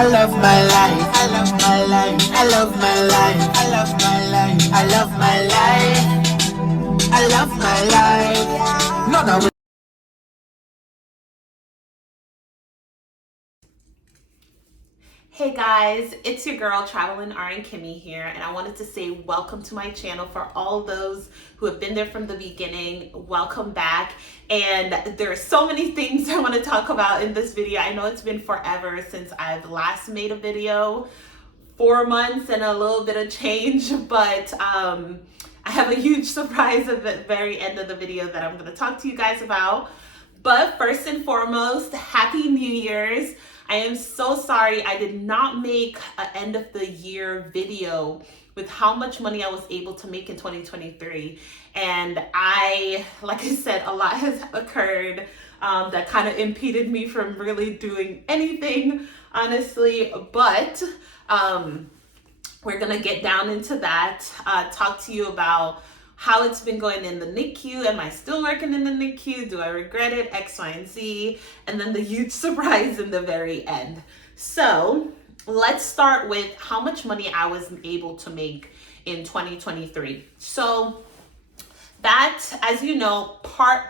I love my life. I love my life. I love my life. I love my life. I love my life. I love my life. No, no. Hey guys, it's your girl Traveling RN Kimmy here, and I wanted to say welcome to my channel. For all those who have been there from the beginning, welcome back. And there are so many things I want to talk about in this video. I know it's been forever since I've last made a video, 4 months and a little bit of change, but I have a huge surprise at the very end of the video that I'm going to talk to you guys about. But first and foremost, Happy New Year's. I am so sorry I did not make an end of the year video with how much money I was able to make in 2023. And like I said, a lot has occurred that kind of impeded me from really doing anything, honestly. But we're gonna get down into that, talk to you about how it's been going in the NICU. Am I still working in the NICU? Do I regret it? X, Y, and Z. And then the huge surprise in the very end. So let's start with how much money I was able to make in 2023. So that, as you know, I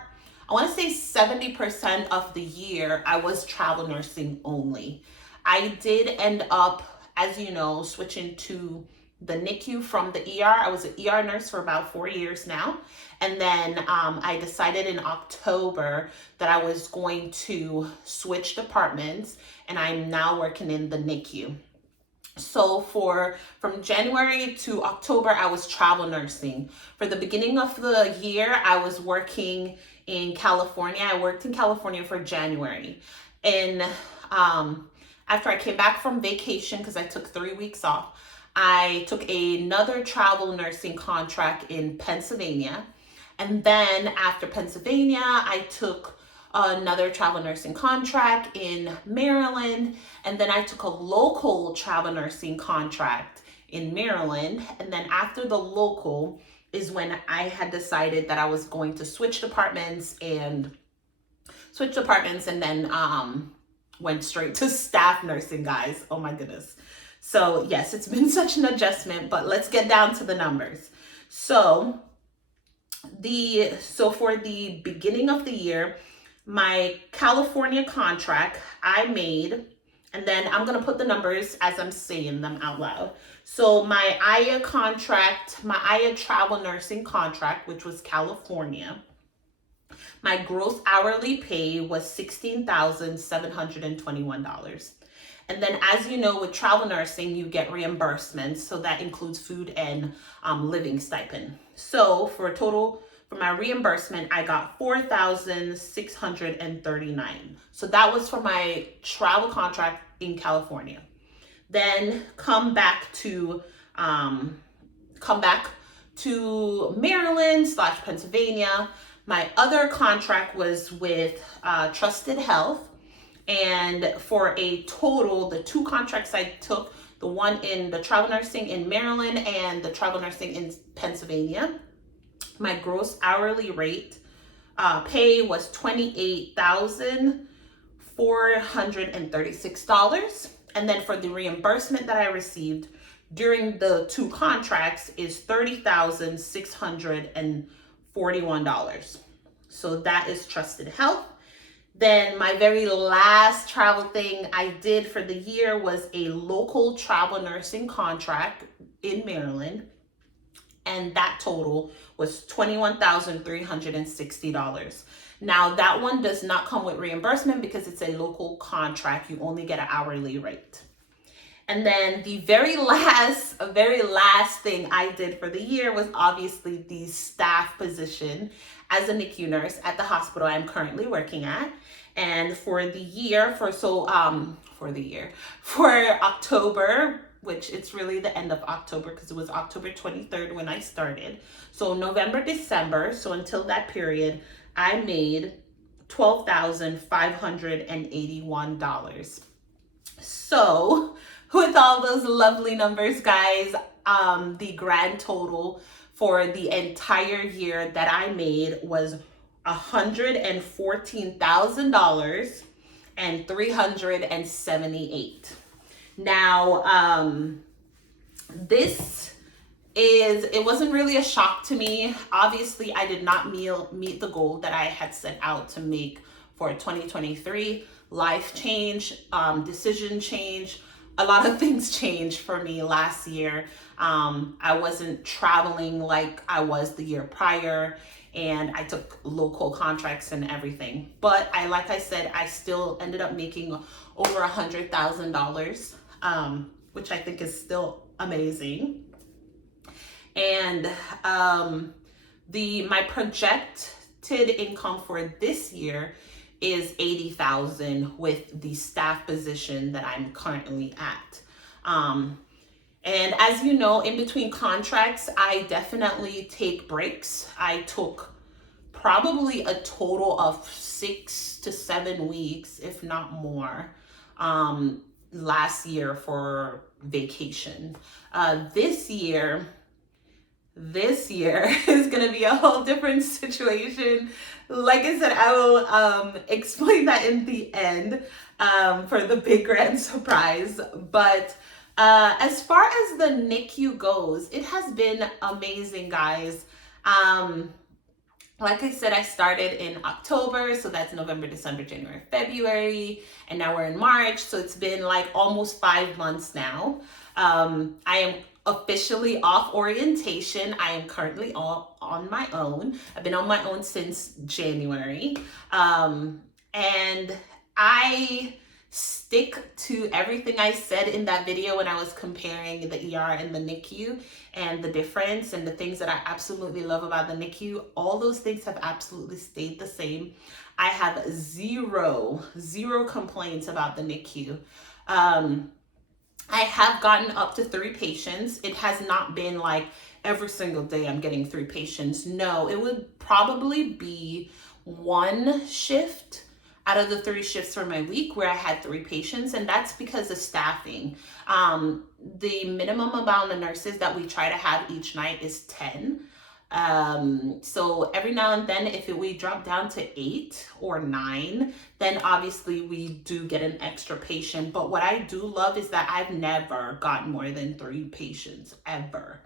want to say 70% of the year I was travel nursing only. I did end up, as you know, switching to the NICU from the ER. I was an ER nurse for about 4 years now. And then I decided in October that I was going to switch departments, and I'm now working in the NICU. So from January to October, I was travel nursing. For the beginning of the year, I was working in California. I worked in California for January. And after I came back from vacation, because I took 3 weeks off, I took another travel nursing contract in Pennsylvania. And then after Pennsylvania, I took another travel nursing contract in Maryland. And then I took a local travel nursing contract in Maryland. And then after the local is when I had decided that I was going to switch departments and then went straight to staff nursing, guys. Oh my goodness. So yes, it's been such an adjustment, but let's get down to the numbers. So for the beginning of the year, my California contract I made, and then I'm going to put the numbers as I'm saying them out loud. So my IA travel nursing contract, which was California, my gross hourly pay was $16,721. And then, as you know, with travel nursing, you get reimbursements. So that includes food and living stipend. So for my reimbursement, I got $4,639. So that was for my travel contract in California. Then come back to Maryland/Pennsylvania. My other contract was with Trusted Health. And for a total, the 2 contracts I took, the one in the travel nursing in Maryland and the travel nursing in Pennsylvania, my gross hourly rate pay was $28,436. And then for the reimbursement that I received during the 2 contracts is $30,641. So that is Trusted Health. Then my very last travel thing I did for the year was a local travel nursing contract in Maryland. And that total was $21,360. Now that one does not come with reimbursement because it's a local contract. You only get an hourly rate. And then the very last thing I did for the year was obviously the staff position as a NICU nurse at the hospital I'm currently working at. And for October, which it's really the end of October because it was October 23rd when I started. So November, December, so until that period, I made $12,581. So with all those lovely numbers, guys, the grand total for the entire year that I made was $114,378. Now, it wasn't really a shock to me. Obviously, I did not meet the goal that I had set out to make for 2023. Life change, decision change, a lot of things changed for me last year. I wasn't traveling like I was the year prior, and I took local contracts and everything. But like I said, I still ended up making over $100,000, which I think is still amazing. And my projected income for this year is 80,000 with the staff position that I'm currently at. And as you know, in between contracts, I definitely take breaks. I took probably a total of 6 to 7 weeks, if not more, last year for vacation. This year is going to be a whole different situation. Like I said, I will explain that in the end for the big grand surprise. But as far as the NICU goes, it has been amazing, guys. Like I said, I started in October, so that's November, December, January, February, and now we're in March, so it's been like almost 5 months now. I am officially off orientation. I am currently all on my own. I've been on my own since January. And I stick to everything I said in that video when I was comparing the ER and the NICU and the difference and the things that I absolutely love about the NICU. All those things have absolutely stayed the same. I have zero complaints about the NICU. I have gotten up to 3 patients. It has not been like every single day I'm getting 3 patients. No, it would probably be 1 shift out of the 3 shifts for my week where I had 3 patients, and that's because of staffing. The minimum amount of nurses that we try to have each night is 10. So every now and then, if we drop down to 8 or 9, then obviously we do get an extra patient. But what I do love is that I've never gotten more than 3 patients ever.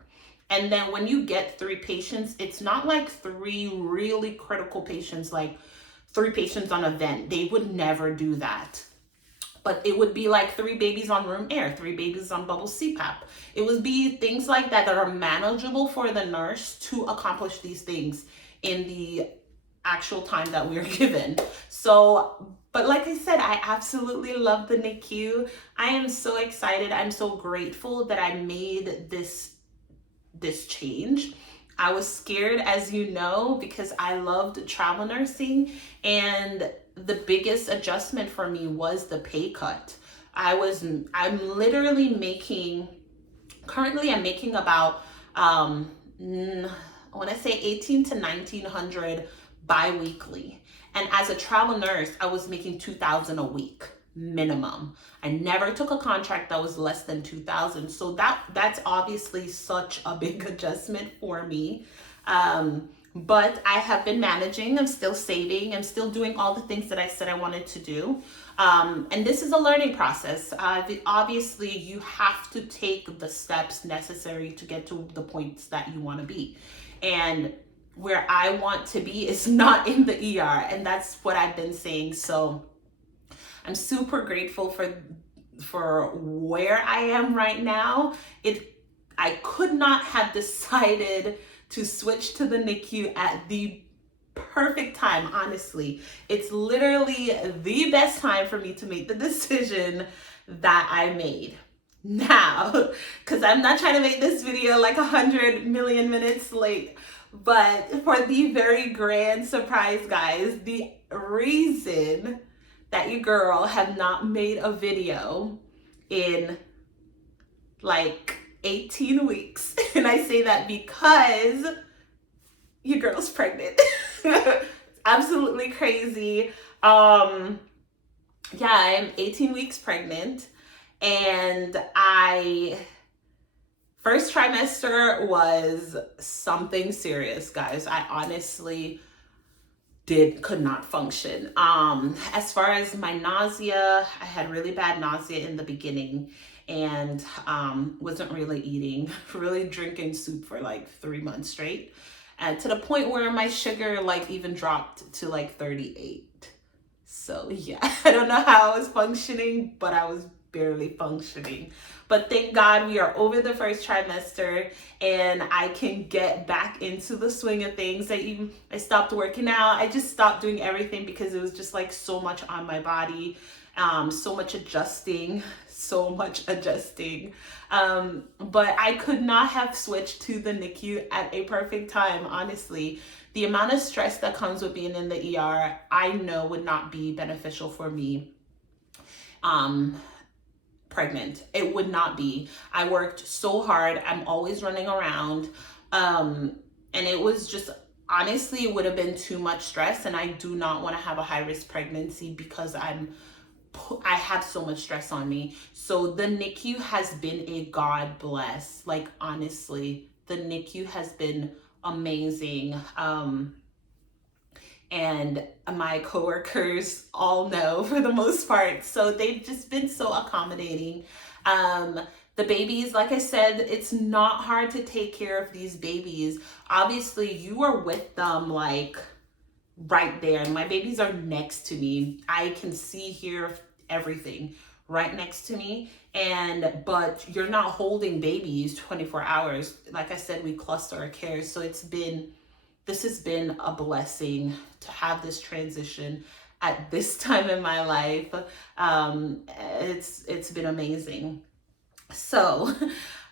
And then when you get 3 patients, it's not like 3 really critical patients, like 3 patients on a vent. They would never do that. But it would be like 3 babies on room air, 3 babies on bubble CPAP. It would be things like that that are manageable for the nurse to accomplish these things in the actual time that we're given. So, but like I said, I absolutely love the NICU. I am so excited. I'm so grateful that I made this change. I was scared, as you know, because I loved travel nursing, and the biggest adjustment for me was the pay cut. I'm literally making, currently I'm making about, I want to say 18 to 1900 bi-weekly. And as a travel nurse, I was making 2,000 a week minimum. I never took a contract that was less than 2,000. So that's obviously such a big adjustment for me. But I have been managing, I'm still saving, I'm still doing all the things that I said I wanted to do. And this is a learning process. Obviously, you have to take the steps necessary to get to the points that you want to be. And where I want to be is not in the ER. And that's what I've been saying. So I'm super grateful for where I am right now. I could not have decided to switch to the NICU at the perfect time, honestly. It's literally the best time for me to make the decision that I made. Now, because I'm not trying to make this video like 100 million minutes late, but for the very grand surprise, guys, the reason that your girl have not made a video in like 18 weeks. And I say that because your girl's pregnant. Absolutely crazy. Yeah, I'm 18 weeks pregnant, and first trimester was something serious, guys. I honestly could not function. As far as my nausea, I had really bad nausea in the beginning, and wasn't really eating, really drinking soup for like 3 months straight, and to the point where my sugar like even dropped to like 38. So yeah, I don't know how I was functioning, but I was barely functioning. But thank God we are over the first trimester and I can get back into the swing of things. I stopped working out. I just stopped doing everything because it was just like so much on my body, so much adjusting. But I could not have switched to the NICU at a perfect time, honestly. The amount of stress that comes with being in the ER, I know would not be beneficial for me pregnant. It would not be. I worked so hard. I'm always running around. And it was just, honestly, it would have been too much stress. And I do not want to have a high risk pregnancy because I have so much stress on me. So the NICU has been a God bless. Like, honestly, the NICU has been amazing. And my coworkers all know for the most part. So they've just been so accommodating. The babies, like I said, it's not hard to take care of these babies. Obviously, you are with them like right there. And my babies are next to me. I can see, hear everything right next to me. But you're not holding babies 24 hours. Like I said, we cluster our care. So this has been a blessing to have this transition at this time in my life. It's been amazing. So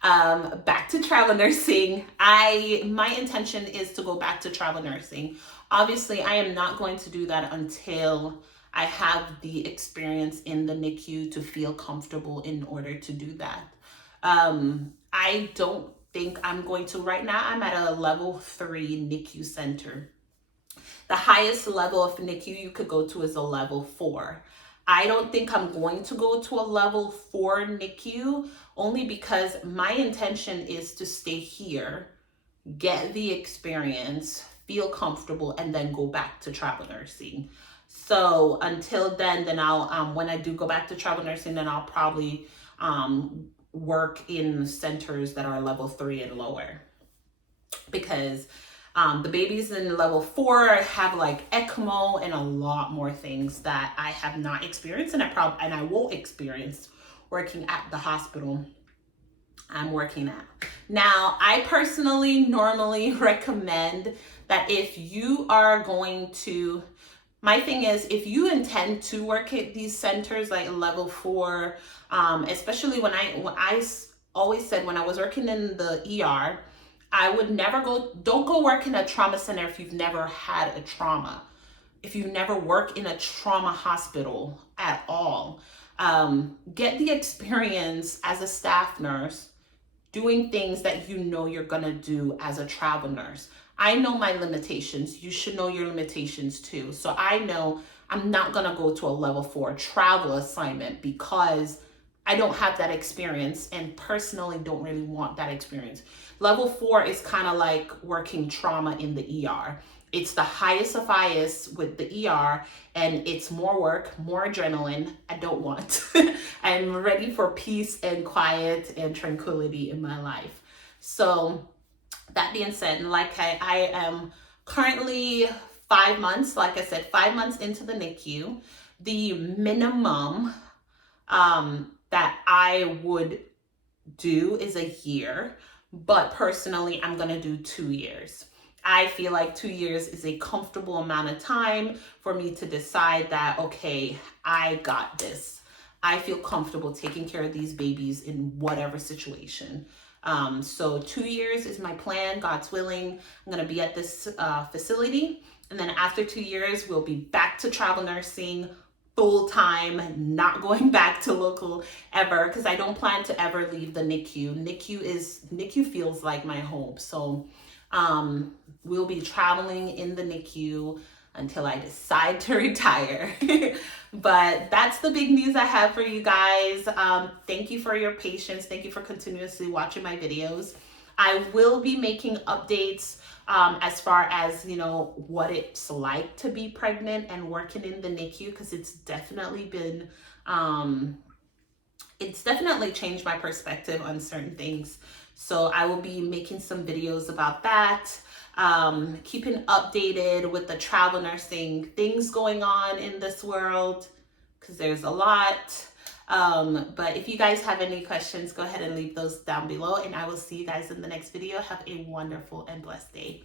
back to travel nursing. My intention is to go back to travel nursing. Obviously, I am not going to do that until I have the experience in the NICU to feel comfortable in order to do that. I don't think I'm going to. Right now, I'm at a level 3 NICU center. The highest level of NICU you could go to is a level 4. I don't think I'm going to go to a level 4 NICU, only because my intention is to stay here, get the experience, feel comfortable, and then go back to travel nursing. So until then I'll, when I do go back to travel nursing, then I'll probably work in centers that are level 3 and lower, because the babies in level 4 have like ECMO and a lot more things that I have not experienced, and I won't experience working at the hospital I'm working at. Now, I personally normally recommend that if you are going to, my thing is, if you intend to work at these centers like level 4, especially when I always said when I was working in the ER, I would never don't go work in a trauma center if you've never had a trauma. If you've never worked in a trauma hospital at all, get the experience as a staff nurse doing things that you know you're gonna do as a travel nurse. I know my limitations. You should know your limitations too. So I know I'm not gonna go to a level 4 travel assignment because I don't have that experience and personally don't really want that experience. Level 4 is kind of like working trauma in the ER. It's the highest of highest with the ER, and it's more work, more adrenaline. I don't want. I'm ready for peace and quiet and tranquility in my life. So that being said, like I am currently 5 months, like I said, 5 months into the NICU. The minimum that I would do is a year, but personally, I'm gonna do 2 years. I feel like 2 years is a comfortable amount of time for me to decide that, okay, I got this. I feel comfortable taking care of these babies in whatever situation. So 2 years is my plan, God's willing. I'm gonna be at this facility. And then after 2 years, we'll be back to travel nursing full time, not going back to local ever, because I don't plan to ever leave the NICU. NICU feels like my home. So we'll be traveling in the NICU until I decide to retire. But that's the big news I have for you guys. Thank you for your patience. Thank you for continuously watching my videos. I will be making updates as far as, you know, what it's like to be pregnant and working in the NICU, because it's definitely been, it's definitely changed my perspective on certain things. So I will be making some videos about that, keeping updated with the travel nursing things going on in this world, because there's a lot. But if you guys have any questions, go ahead and leave those down below, and I will see you guys in the next video. Have a wonderful and blessed day.